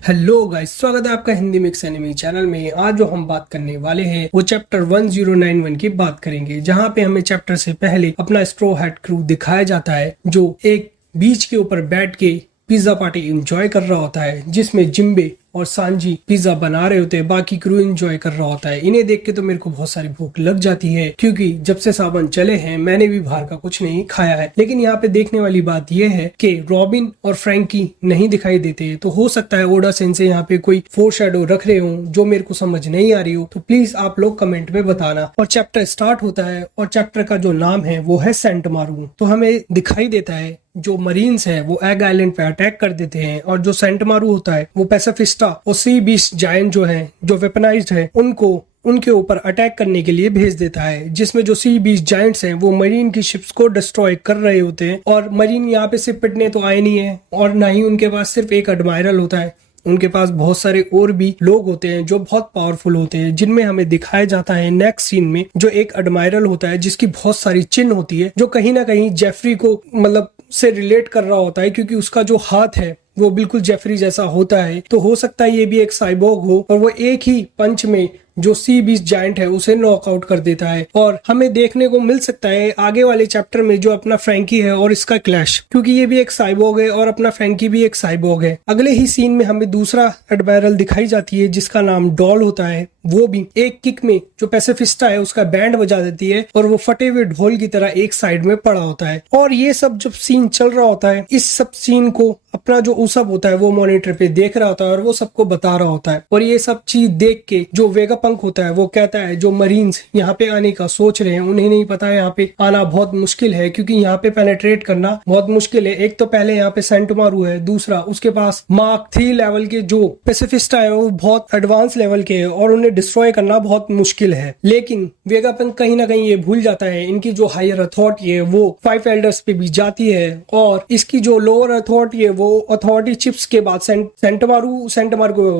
Hello guys, स्वागत है आपका हिंदी मिक्स एनिमी चैनल में। आज जो हम बात करने वाले हैं वो चैप्टर 1091 की बात करेंगे, जहां पे हमें चैप्टर से पहले अपना स्ट्रॉ हैट क्रू दिखाया जाता है जो एक बीच के ऊपर बैठ के पिज्जा पार्टी एंजॉय कर रहा होता है, जिसमें जिम्बे और सांजी पिज्जा बना रहे होते हैं, बाकी क्रू एंजॉय कर रहा होता है। इन्हें देख के तो मेरे को बहुत सारी भूख लग जाती है, क्योंकि जब से सावन चले हैं मैंने भी बाहर का कुछ नहीं खाया है। लेकिन यहाँ पे देखने वाली बात यह है कि रॉबिन और फ्रैंकी नहीं दिखाई देते, तो हो सकता है ओडा सेंसे यहाँ पे कोई फोर शैडो रख रहे हो जो मेरे को समझ नहीं आ रही हो, तो प्लीज आप लोग कमेंट में बताना। और चैप्टर स्टार्ट होता है और चैप्टर का जो नाम है वो है सेंट मारू। तो हमें दिखाई देता है जो मरीन्स है वो एग आइलैंड पे अटैक कर देते हैं, और जो सेंट मारू होता है वो पैसिफिस्टा और सी बीस्ट जायंट जो है जो वेपनाइज्ड है उनको उनके ऊपर अटैक करने के लिए भेज देता है, जिसमें जो सी बीस्ट जायंट्स हैं वो मरीन की शिप्स को डिस्ट्रॉय कर रहे होते हैं। और मरीन यहाँ पे सिर्फ पिटने तो आए नहीं है, और ना ही उनके पास सिर्फ एक एडमायरल होता है, उनके पास बहुत सारे और भी लोग होते हैं जो बहुत पावरफुल होते हैं, जिनमें हमें दिखाया जाता है नेक्स्ट सीन में जो एक एडमायरल होता है जिसकी बहुत सारी चिन्ह होती है, जो कहीं ना कहीं जेफरी को मतलब से रिलेट कर रहा होता है, क्योंकि उसका जो हाथ है वो बिल्कुल जेफरी जैसा होता है। तो हो सकता है ये भी एक साइबोर्ग हो और वो एक ही पंच में जो सी बीस्ट जायंट है उसे नॉकआउट कर देता है। और हमें देखने को मिल सकता है आगे वाले चैप्टर में जो अपना फ्रैंकी है और इसका क्लैश, क्योंकि ये भी एक साइबोर्ग है और अपना फ्रैंकी भी एक साइबोर्ग है। अगले ही सीन में हमें दूसरा एडमायरल दिखाई जाती है जिसका नाम डॉल होता है। वो भी एक किक में जो पैसिफिस्टा है उसका बैंड बजा देती है और वो फटे हुए ढोल की तरह एक साइड में पड़ा होता है। और ये सब जब सीन चल रहा होता है, इस सब सीन को अपना जो उसब होता है वो मॉनिटर पे देख रहा होता है और वो सबको बता रहा होता है। और ये सब चीज देख के जो वेगापंक होता है वो कहता है जो मरीन्स यहाँ पे आने का सोच रहे हैं उन्हें नहीं पता है यहाँ पे आना बहुत मुश्किल है, क्योंकि यहाँ पे पेनेट्रेट करना बहुत मुश्किल है। एक तो पहले यहाँ पे सेंट मारू है, दूसरा उसके पास मार्क 3 लेवल के जो पैसिफिस्टा है वो बहुत एडवांस लेवल के है और उन्हें डिस्ट्रॉय करना बहुत मुश्किल है। लेकिन वेगापंक कहीं ना कहीं ये भूल जाता है इनकी जो हायर अथॉरिटी है वो 5 एल्डर्स पे भी जाती है, और इसकी जो लोअर अथॉरिटी है वो अथॉरिटी चिप्स के बाद सेंट मारू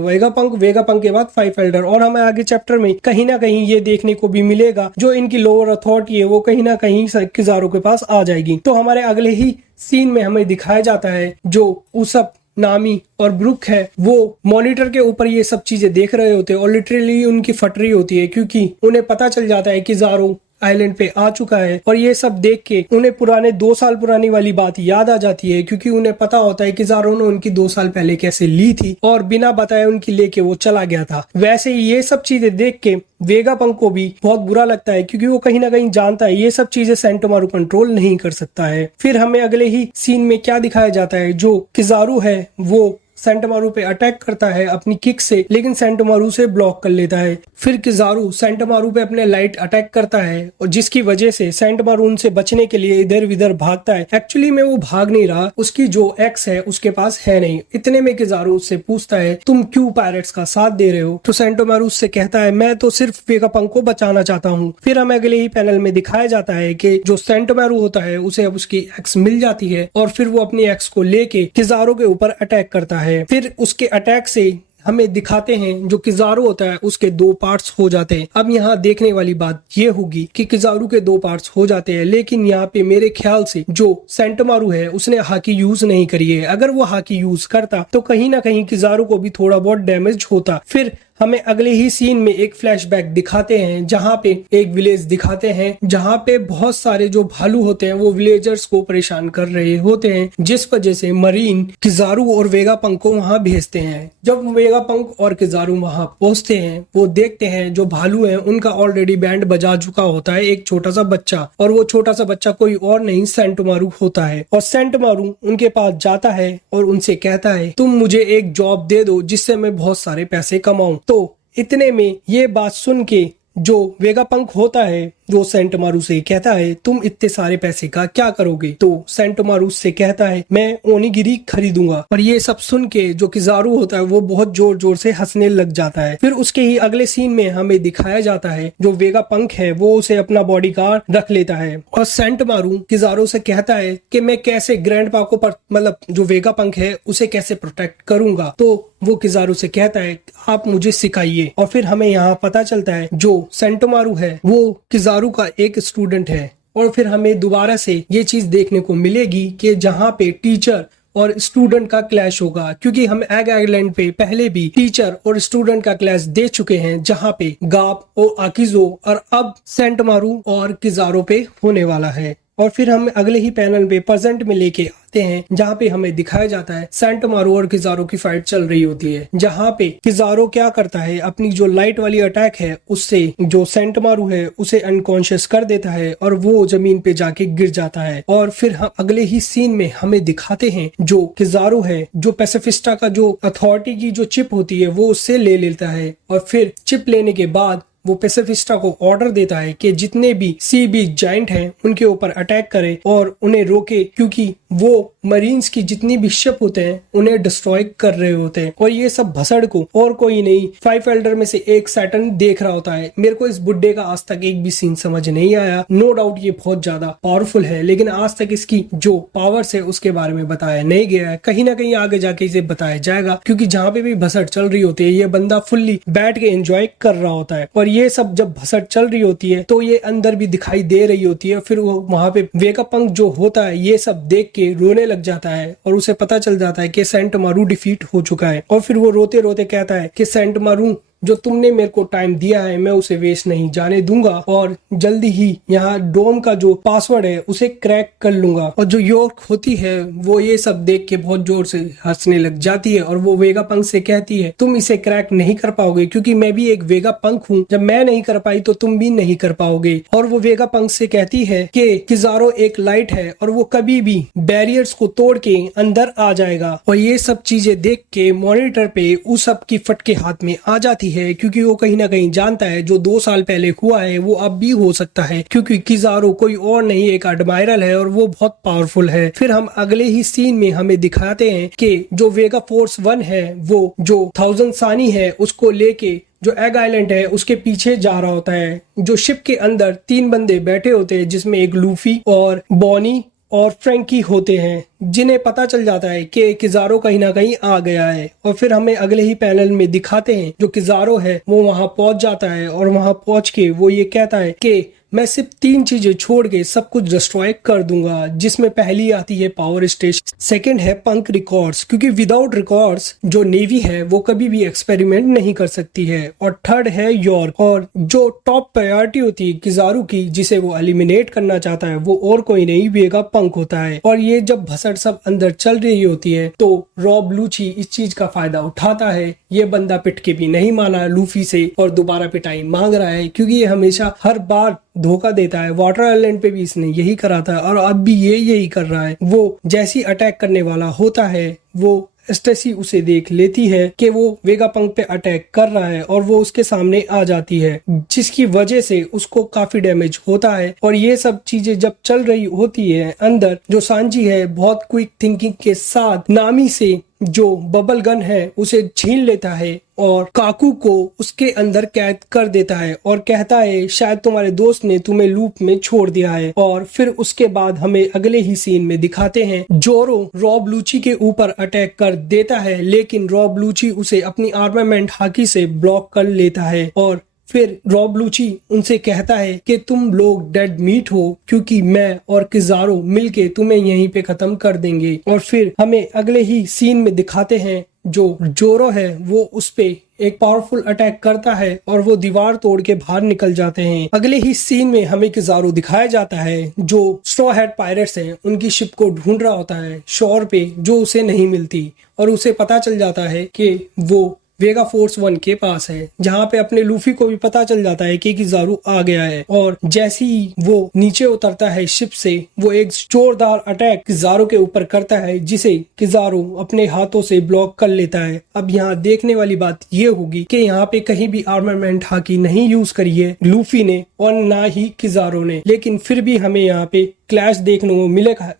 वेगापंक के बाद 5 एल्डर। और हमें आगे चैप्टर में कहीं ना कहीं ये देखने को भी मिलेगा जो इनकी लोअर अथॉरिटी है वो कहीं ना कहीं किजारो के पास आ जाएगी। तो हमारे अगले ही सीन में हमें दिखाया जाता है जो उसब, नामी और ब्रुक है वो मॉनिटर के ऊपर ये सब चीजें देख रहे होते हैं और लिटरली उनकी फट रही होती है, क्योंकि उन्हें पता चल जाता है कि ज़ारो आइलैंड पे आ चुका है। और ये सब देख के उन्हें पुराने 2 साल पुरानी वाली बात याद आ जाती है, क्योंकि उन्हें पता होता है कि ज़ारो ने उनकी 2 साल पहले कैसे ली थी और बिना बताए उनकी लेके वो चला गया था। वैसे ही ये सब चीजें देख के वेगापंक को भी बहुत बुरा लगता है, क्योंकि वो कहीं ना कहीं जानता है ये सब चीजें सेंट मारू कंट्रोल नहीं कर सकता है। फिर हमें अगले ही सीन में क्या दिखाया जाता है, जो किजारू है वो सेंट मारू पे अटैक करता है अपनी किक से, लेकिन सेंट मारू से ब्लॉक कर लेता है। फिर किजारू सेंट मारू पे अपने लाइट अटैक करता है और जिसकी वजह से सेंट मारू उनसे बचने के लिए इधर उधर भागता है। एक्चुअली में वो भाग नहीं रहा, उसकी जो एक्स है उसके पास है नहीं। इतने में किजारू उससे पूछता है तुम क्यों पायरेट्स का साथ दे रहे हो, तो सेंट मारू उससे कहता है मैं तो सिर्फ वेगापंक को बचाना चाहता हूँ। फिर हमें अगले ही पैनल में दिखाया जाता है कि जो सेंट मारू होता है उसे अब उसकी एक्स मिल जाती है और फिर वो अपनी एक्स को लेके किजारो के ऊपर अटैक करता है। फिर उसके अटैक से हमें दिखाते हैं जो किजारू होता है उसके 2 पार्ट्स हो जाते हैं। अब यहाँ देखने वाली बात ये होगी कि किजारू के 2 पार्ट्स हो जाते हैं, लेकिन यहाँ पे मेरे ख्याल से जो सेंट मारू है उसने हाकी यूज नहीं करी है। अगर वो हाकी यूज करता तो कहीं ना कहीं किजारू को भी थोड़ा बहुत डैमेज होता। फिर हमें अगले ही सीन में एक फ्लैशबैक दिखाते हैं जहां पे एक विलेज दिखाते हैं जहां पे बहुत सारे जो भालू होते हैं वो विलेजर्स को परेशान कर रहे होते हैं, जिस वजह से मरीन किजारू और वेगापंक को वहां भेजते हैं। जब वेगापंक और किजारू वहां पहुंचते हैं वो देखते हैं जो भालू है उनका ऑलरेडी बैंड बजा चुका होता है एक छोटा सा बच्चा, और वो छोटा सा बच्चा कोई और नहीं सेंट मारू होता है। और सेंट मारू उनके पास जाता है और उनसे कहता है तुम मुझे एक जॉब दे दो जिससे मैं बहुत सारे पैसे कमाऊं। तो इतने में ये बात सुन के जो वेगापंक होता है वो सेंट मारू से कहता है तुम इतने सारे पैसे का क्या करोगे, तो सेंट मारू से कहता है मैं ओनिगिरी खरीदूंगा। और ये सब सुन के जो किजारू होता है वो बहुत जोर जोर से हंसने लग जाता है। फिर उसके ही अगले सीन में हमें दिखाया जाता है जो वेगापंक है वो उसे अपना बॉडीगार्ड रख लेता है और सेंट मारू किजारू से कहता है कि मैं कैसे ग्रैंडपा को मतलब जो वेगापंक है उसे कैसे प्रोटेक्ट करूंगा। तो वो किजारू से कहता है आप मुझे सिखाइए। और फिर हमें यहाँ पता चलता है जो सेंट मारू है वो किजारू का एक स्टूडेंट है। और फिर हमें दोबारा से ये चीज देखने को मिलेगी कि जहाँ पे टीचर और स्टूडेंट का क्लैश होगा, क्योंकि हम एग आइलैंड पे पहले भी टीचर और स्टूडेंट का क्लैश दे चुके हैं, जहाँ पे गाप और आकिजो और अब सेंटमारू और किजारो पे होने वाला है। और फिर हम अगले ही पैनल पे प्रेजेंट में लेके आते हैं, जहाँ पे हमें दिखाया जाता है सेंटमारू और किजारो की फाइट चल रही होती है, जहाँ पे किजारो क्या करता है, अपनी जो लाइट वाली अटैक है उससे जो सेंटमारू है उसे अनकॉन्शियस कर देता है और वो जमीन पे जाके गिर जाता है। और फिर हम अगले ही सीन में हमें दिखाते हैं जो किजारो है, जो पैसिफिस्टा का जो अथॉरिटी की जो चिप होती है वो उससे ले लेता है, और फिर चिप लेने के बाद वो पैसिफिस्टा को ऑर्डर देता है कि जितने भी सी बीच जाइंट हैं उनके ऊपर अटैक करे और उन्हें रोके, क्योंकि वो मरीन्स की जितनी भी शिप होते हैं उन्हें डिस्ट्रॉय कर रहे होते हैं। और ये सब भसड़ को और कोई नहीं, 5 एल्डर में से एक सैटर्न देख रहा होता है। मेरे को इस बुड्ढे का आज तक एक भी सीन समझ नहीं आया। नो डाउट ये बहुत ज्यादा पावरफुल है, लेकिन आज तक इसकी जो पावर्स है उसके बारे में बताया नहीं गया है। कहीं ना कहीं आगे जाके इसे बताया जाएगा, क्योंकि जहाँ पे भी भसड़ चल रही होती है ये बंदा फुल्ली बैठ के एंजॉय कर रहा होता है। और ये सब जब भसड़ चल रही होती है तो ये अंदर भी दिखाई दे रही होती है। फिर वो वहां पे वेगापंक जो होता है ये सब देख के रोने लग जाता है और उसे पता चल जाता है कि सेंटमारू डिफीट हो चुका है। और फिर वो रोते रोते कहता है कि सेंटमारू, जो तुमने मेरे को टाइम दिया है मैं उसे वेस्ट नहीं जाने दूंगा, और जल्दी ही यहाँ डोम का जो पासवर्ड है उसे क्रैक कर लूंगा। और जो यॉर्क होती है वो ये सब देख के बहुत जोर से हंसने लग जाती है और वो वेगापंक से कहती है तुम इसे क्रैक नहीं कर पाओगे, क्योंकि मैं भी एक वेगापंक हूँ, जब मैं नहीं कर पाई तो तुम भी नहीं कर पाओगे। और वो वेगापंक से कहती है कि किजारो एक लाइट है और वो कभी भी बैरियर्स को तोड़ के अंदर आ जाएगा। और ये सब चीजें देख के मॉनिटर पे उस सब की फटके हाथ में आ जाती है, क्योंकि वो कहीं ना कहीं जानता है जो 2 साल पहले हुआ है वो अब भी हो सकता है, क्योंकि किजारो कोई और नहीं एक एडमायरल है और वो बहुत पावरफुल है। फिर हम अगले ही सीन में हमें दिखाते हैं कि जो वेगा फोर्स 1 है वो जो 1000 सानी है उसको लेके जो एग आइलैंड है उसके पीछे जा रहा होता है। जो शिप के अंदर 3 बंदे बैठे होते हैं, जिसमें एक लूफी और बॉनी और फ्रैंकी होते हैं, जिन्हें पता चल जाता है कि किजारो कहीं ना कहीं आ गया है। और फिर हमें अगले ही पैनल में दिखाते हैं जो किजारो है वो वहां पहुंच जाता है और वहां पहुंच के वो ये कहता है कि मैं सिर्फ 3 चीजें छोड़ के सब कुछ डिस्ट्रॉय कर दूंगा, जिसमें पहली आती है पावर स्टेशन, सेकंड है पंक रिकॉर्ड्स, क्योंकि विदाउट रिकॉर्ड्स जो नेवी है वो कभी भी एक्सपेरिमेंट नहीं कर सकती है, और थर्ड है यॉर्क। और जो टॉप प्रायोरिटी होती है किजारू की, जिसे वो एलिमिनेट करना चाहता है, वो और कोई नहीं वेगा पंक होता है। और ये जब भसड़ सब अंदर चल रही होती है तो रॉब लूची इस चीज का फायदा उठाता है। ये बंदा पिट के भी नहीं माना लूफी से और दोबारा पिटाई मांग रहा है, क्योंकि ये हमेशा हर बार धोखा देता है। वाटर आइलैंड पे भी इसने यही करा था और अब भी ये यही कर रहा है। वो जैसी अटैक करने वाला होता है वो स्टेसी उसे देख लेती है कि वो वेगापंक पे अटैक कर रहा है और वो उसके सामने आ जाती है, जिसकी वजह से उसको काफी डैमेज होता है। और ये सब चीजें जब चल रही होती है अंदर, जो सांजी है बहुत क्विक थिंकिंग के साथ नामी से जो बबल गन है उसे छीन लेता है और काकू को उसके अंदर कैद कर देता है और कहता है शायद तुम्हारे दोस्त ने तुम्हें लूप में छोड़ दिया है। और फिर उसके बाद हमें अगले ही सीन में दिखाते हैं जोरो रॉब लूची के ऊपर अटैक कर देता है, लेकिन रॉब लूची उसे अपनी आर्मामेंट हाकी से ब्लॉक कर लेता है। और फिर रॉब लूची उनसे कहता है कि तुम लोग डेड मीट हो, क्योंकि मैं और किजारो मिलके तुम्हें यहीं पे खत्म कर देंगे। और फिर हमें अगले ही सीन में दिखाते हैं जो जोरो है वो उस पे एक पावरफुल अटैक करता है और वो दीवार तोड़ के बाहर निकल जाते हैं। अगले ही सीन में हमें किजारो दिखाया जाता है जो स्ट्रॉ हैट पायरेट्स हैं उनकी शिप को ढूंढ रहा होता है शोर पे, जो उसे नहीं मिलती, और उसे पता चल जाता है कि वो वेगा फोर्स 1 के पास है, जहाँ पे अपने लूफी को भी पता चल जाता है कि किजारू आ गया है। और जैसे ही वो नीचे उतरता है शिप से, वो एक जोरदार अटैक किजारू के ऊपर करता है, जिसे किजारू अपने हाथों से ब्लॉक कर लेता है। अब यहाँ देखने वाली बात ये होगी कि यहाँ पे कहीं भी आर्मामेंट हाकी नहीं यूज करी है लूफी ने और ना ही किजारू ने, लेकिन फिर भी हमें यहाँ पे क्लैश देखने को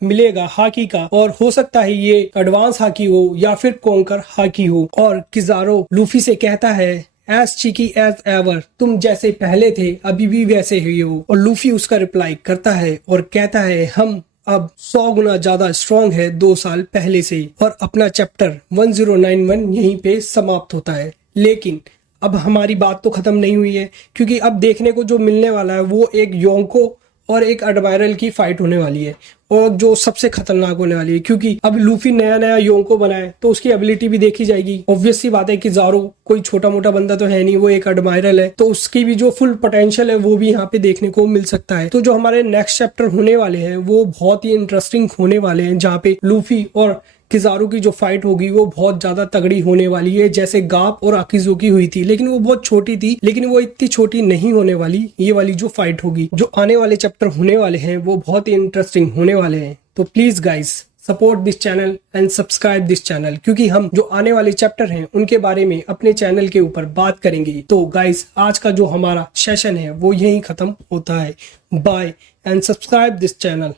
मिलेगा हाकी का, और हो सकता है ये एडवांस हाकी हो या फिर कोंकर हाकी हो। और किजारो लूफी से कहता है एज चीकी एज एवर, तुम जैसे पहले थे अभी भी वैसे ही हो। और लूफी उसका रिप्लाई करता है और कहता है हम अब 100 गुना ज्यादा स्ट्रॉन्ग है 2 साल पहले से। और अपना चैप्टर 1091 यहीं पे समाप्त होता है। लेकिन अब हमारी बात तो खत्म नहीं हुई है, क्योंकि अब देखने को जो मिलने वाला है वो एक योंको और एक एडमायरल की फाइट होने वाली है। और जो सबसे खतरनाक होने वाली है, क्योंकि अब लूफी नया नया योंको बनाए तो उसकी एबिलिटी भी देखी जाएगी। ऑब्वियस सी बात है कि ज़ारो कोई छोटा मोटा बंदा तो है नहीं, वो एक एडमायरल है, तो उसकी भी जो फुल पोटेंशियल है वो भी यहाँ पे देखने को मिल सकता है। तो जो हमारे नेक्स्ट चैप्टर होने वाले हैं वो बहुत ही इंटरेस्टिंग होने वाले हैं, जहाँ पे लूफी और किजारू की जो फाइट होगी वो बहुत ज्यादा तगड़ी होने वाली है। जैसे गाप और आकिजो की हुई थी, लेकिन वो बहुत छोटी थी, लेकिन वो इतनी छोटी नहीं होने वाली। ये वाली जो फाइट होगी, जो आने वाले चैप्टर होने वाले हैं वो बहुत ही इंटरेस्टिंग होने वाले हैं। तो please guys support this channel and subscribe this channel, क्योंकि हम जो आने वाले चैप्टर हैं उनके बारे में अपने चैनल के ऊपर बात करेंगे। तो गाइस आज का जो हमारा सेशन है वो यहीं खत्म होता है। Bye and subscribe this channel.